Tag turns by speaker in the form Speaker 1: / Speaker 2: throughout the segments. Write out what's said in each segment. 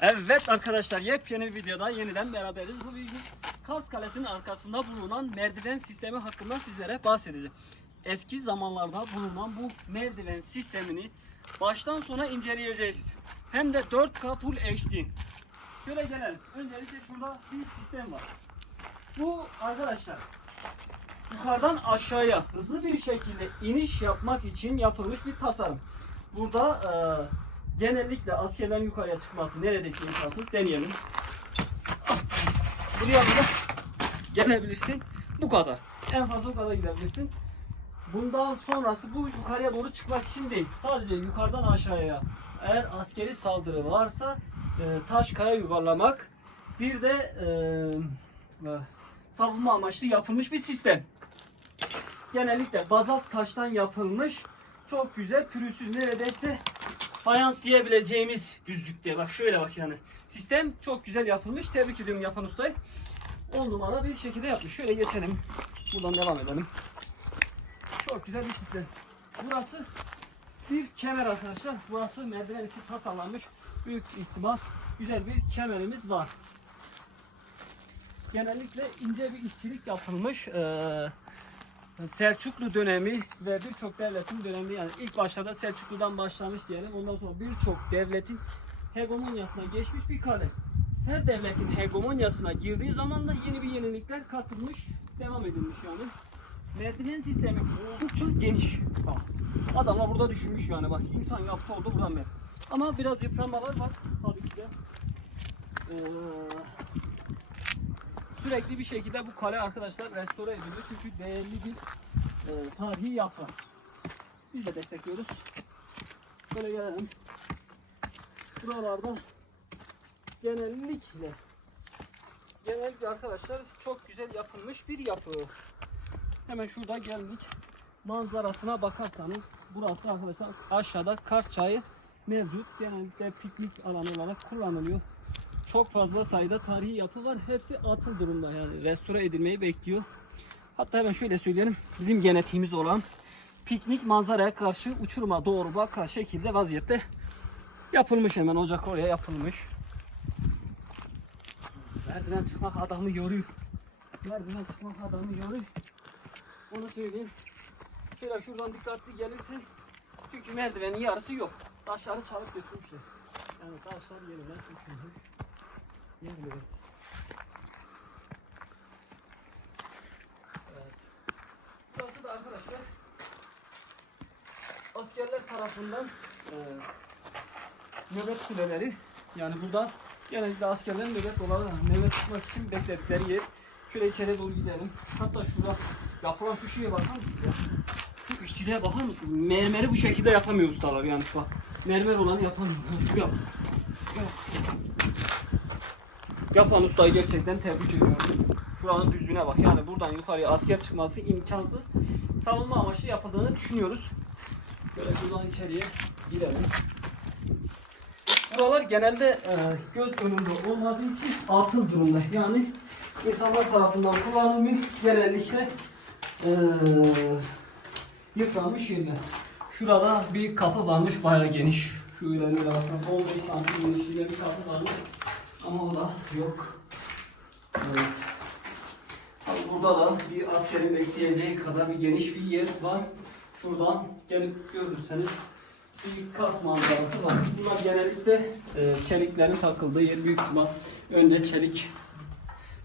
Speaker 1: Evet arkadaşlar yepyeni bir videoda yeniden beraberiz. Bu video Kars Kalesi'nin arkasında bulunan merdiven sistemi hakkında sizlere bahsedeceğim. Eski zamanlarda bulunan bu merdiven sistemini baştan sona inceleyeceğiz. Hem de 4K Full HD. Şöyle gelelim. Öncelikle şurada bir sistem var. Bu arkadaşlar yukarıdan aşağıya hızlı bir şekilde iniş yapmak için yapılmış bir tasarım. Burada e, genellikle askerlerin yukarıya çıkması neredeyse imkansız deneyelim. Buraya bile gelebilirsin. Bu kadar. En fazla o kadar gidebilirsin. Bundan sonrası bu yukarıya doğru çıkmak için değil. Sadece yukarıdan aşağıya eğer askeri saldırı varsa e, taş kaya yuvarlamak bir de e, e, savunma amaçlı yapılmış bir sistem. Genellikle bazalt taştan yapılmış çok güzel pürüzsüz neredeyse fayans diyebileceğimiz düzlükte. Bak şöyle bak yani. Sistem çok güzel yapılmış. Tebrik ediyorum yapan ustayı. 10 numara bir şekilde yapmış. Şöyle geçelim. Buradan devam edelim. Çok güzel bir sistem. Burası bir kemer arkadaşlar. Burası merdiven için tasarlanmış. Büyük ihtimal güzel bir kemerimiz var. Genellikle ince bir işçilik yapılmış. Ee, Selçuklu dönemi ve birçok devletin dönemi yani ilk başlarda Selçuklu'dan başlamış diyelim. Ondan sonra birçok devletin hegemonyasına geçmiş bir kale. Her devletin hegemonyasına girdiği zaman da yeni bir yenilikler katılmış, devam edilmiş yani. Merdiven sistemi oldukça geniş. Bak. Adamlar burada düşünmüş yani bak insan yaptı oldu buradan beri. Ama biraz yıpranmalar var tabii ki de. Ee, sürekli bir şekilde bu kale arkadaşlar restore ediliyor çünkü değerli bir e, tarihi yapı. Biz de destekliyoruz. Böyle gelelim. Buralarda genellikle genellikle arkadaşlar çok güzel yapılmış bir yapı. Hemen şurada geldik. Manzarasına bakarsanız burası arkadaşlar aşağıda Kars çayı mevcut. Genellikle piknik alanı olarak kullanılıyor. Çok fazla sayıda tarihi yapı var. Hepsi atıl durumda yani restore edilmeyi bekliyor. Hatta hemen şöyle söyleyelim. Bizim genetiğimiz olan piknik manzaraya karşı uçuruma doğru bakar şekilde vaziyette yapılmış hemen ocak oraya yapılmış. Merdiven çıkmak adamı yoruyor. Merdiven çıkmak adamı yoruyor. Onu söyleyeyim. Şöyle şuradan dikkatli gelirsin. Çünkü merdivenin yarısı yok. Taşları çalıp götürmüşler. Yani taşlar yerine Burası da arkadaşlar askerler tarafından e, nöbet kuleleri. Yani burada genellikle askerlerin nöbet olarak nöbet tutmak için bekledikleri yer. Şöyle içeri doğru gidelim. Hatta şurada yapılan şu şeye bakar mısınız? Şu işçiliğe bakar mısınız? Mermeri bu şekilde yapamıyor ustalar yani bak. Mermer olanı yapamıyor. Yap. Yap. Yapan ustayı gerçekten tebrik ediyorum. Şuranın düzlüğüne bak. Yani buradan yukarıya asker çıkması imkansız. Savunma amaçlı yapıldığını düşünüyoruz. Böyle buradan içeriye girelim. Buralar genelde e, göz önünde olmadığı için atıl durumda. Yani insanlar tarafından kullanılmıyor. Genellikle e, yıpranmış yerler. Şurada bir kapı varmış bayağı geniş. Şu ileride aslında 15 santim genişliğinde bir kapı varmış. Ama o da yok. Evet. Tabii burada da bir askerin bekleyeceği kadar bir geniş bir yer var. Şuradan gelip görürseniz bir Kars manzarası var. Bunlar genellikle e, çeliklerin takıldığı yer büyük ihtimal. Önce çelik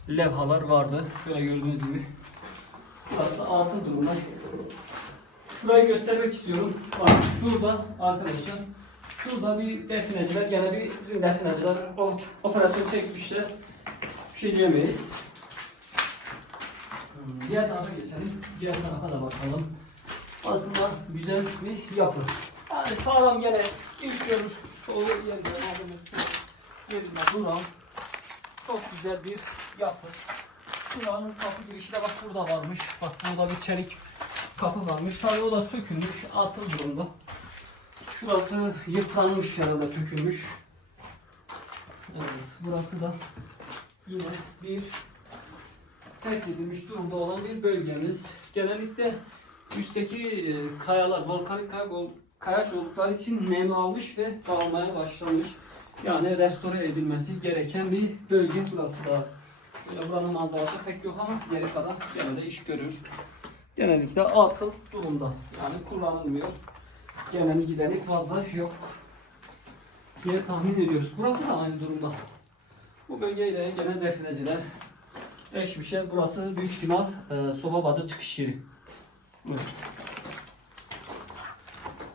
Speaker 1: levhalar vardı. Şöyle gördüğünüz gibi. Burası atıl durumda. Şurayı göstermek istiyorum. Bak şurada arkadaşlar. Şurada bir defineciler, gene bir bizim defineciler o- operasyon çekmişler. Bir şey diyemeyiz. Hmm, Diğer tarafa geçelim. Diğer tarafa da bakalım. Aslında güzel bir yapı. Yani sağlam gene iş görür. Çoğu yerde malzemesi yerinde duran çok güzel bir yapı. Şuranın kapı girişi de bak burada varmış. Bak burada bir çelik kapı varmış. Tabii o da sökülmüş, atıl durumda. Şurası yıpranmış herhalde tökülmüş. Evet, burası da yine bir terk edilmiş durumda olan bir bölgemiz. Genellikle üstteki e, kayalar, volkanik kaya, kayaç oldukları için nem almış ve dağılmaya başlamış. Yani restore edilmesi gereken bir bölge burası da. Böyle buranın manzarası pek yok ama geri kadar gene de iş görür. Genellikle atıl durumda. Yani kullanılmıyor. Genel gideri fazla yok diye tahmin ediyoruz. Burası da aynı durumda. Bu bölgeyle gelen defineciler eş bir şey. Burası büyük ihtimal e, soba bazı çıkış yeri. Evet.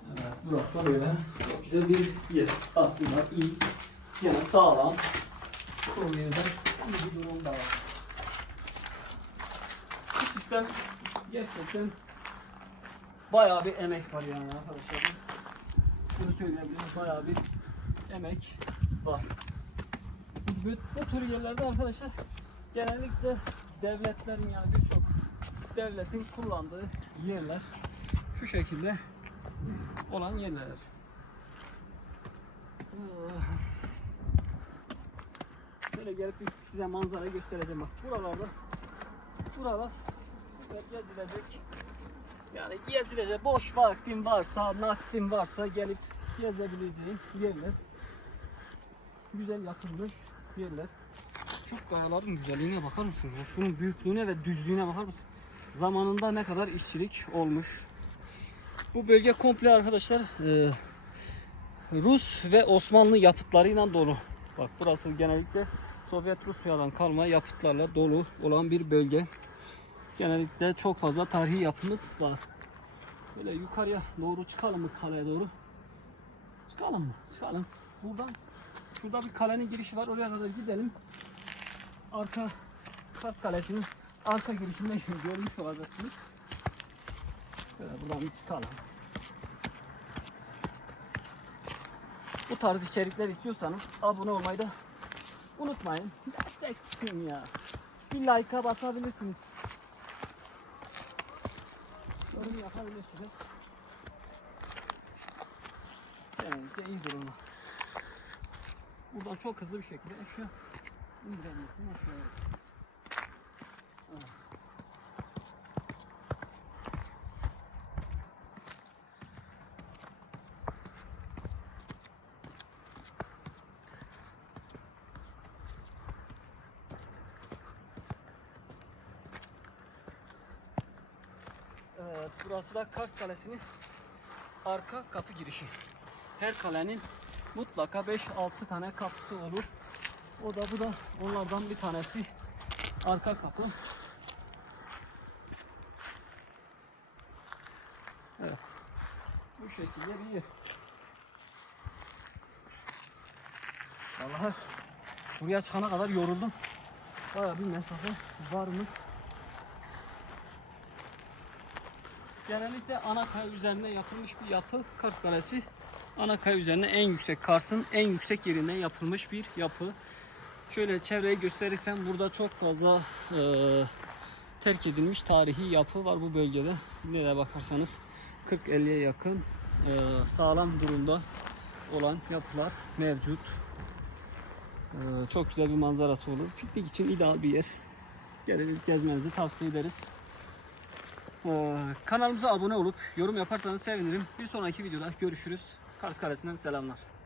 Speaker 1: Evet, burası da böyle çok güzel bir yer. Aslında iyi, yine sağlam. Çoğu yerden iyi bir durum da var. Bu sistem gerçekten bayağı bir emek var yani arkadaşlar. Bunu söyleyebilirim. Bayağı bir emek var. Bu, bu tür yerlerde arkadaşlar genellikle devletlerin yani birçok devletin kullandığı yerler şu şekilde olan yerler. Böyle gelip size manzarayı göstereceğim bak. Buralarda buralar gezilecek. Yani gezilecek boş vaktin varsa, naktin varsa gelip gezebileceğin yerler. Güzel yapılmış yerler. Şu kayaların güzelliğine bakar mısın? ya? Şunun büyüklüğüne ve düzlüğüne bakar mısın? Zamanında ne kadar işçilik olmuş. Bu bölge komple arkadaşlar e, Rus ve Osmanlı yapıtlarıyla dolu. Bak burası genellikle Sovyet Rusya'dan kalma yapıtlarla dolu olan bir bölge. Genellikle çok fazla tarihi yapımız var. Böyle yukarıya doğru çıkalım mı kaleye doğru? Çıkalım mı? Çıkalım. Buradan şurada bir kalenin girişi var. Oraya kadar gidelim. Arka Kars Kalesi'nin arka girişinde görmüş olacaksınız. Şöyle buradan bir çıkalım. Bu tarz içerikler istiyorsanız abone olmayı da unutmayın. Destek çıkın ya. Bir like'a basabilirsiniz. Yorum yapabilirsiniz. Genellikle iyi durumda. Buradan çok hızlı bir şekilde aşağı indirebilirsin aşağıya. Evet. Evet, burası da Kars Kalesi'nin arka kapı girişi. Her kalenin mutlaka 5-6 tane kapısı olur. O da bu da onlardan bir tanesi arka kapı. Evet. Bu şekilde bir yer. Vallahi buraya çıkana kadar yoruldum. Bayağı bir mesafe var mı? Genellikle ana kaya üzerine yapılmış bir yapı Kars Kalesi. Ana kaya üzerine en yüksek Kars'ın en yüksek yerinden yapılmış bir yapı. Şöyle çevreyi gösterirsem burada çok fazla e, terk edilmiş tarihi yapı var bu bölgede. Nereye bakarsanız 40-50'ye yakın e, sağlam durumda olan yapılar mevcut. E, çok güzel bir manzarası olur. Piknik için ideal bir yer. Gelip gezmenizi tavsiye ederiz. Ee, kanalımıza abone olup yorum yaparsanız sevinirim. Bir sonraki videoda görüşürüz. Kars Kalesi'nden selamlar.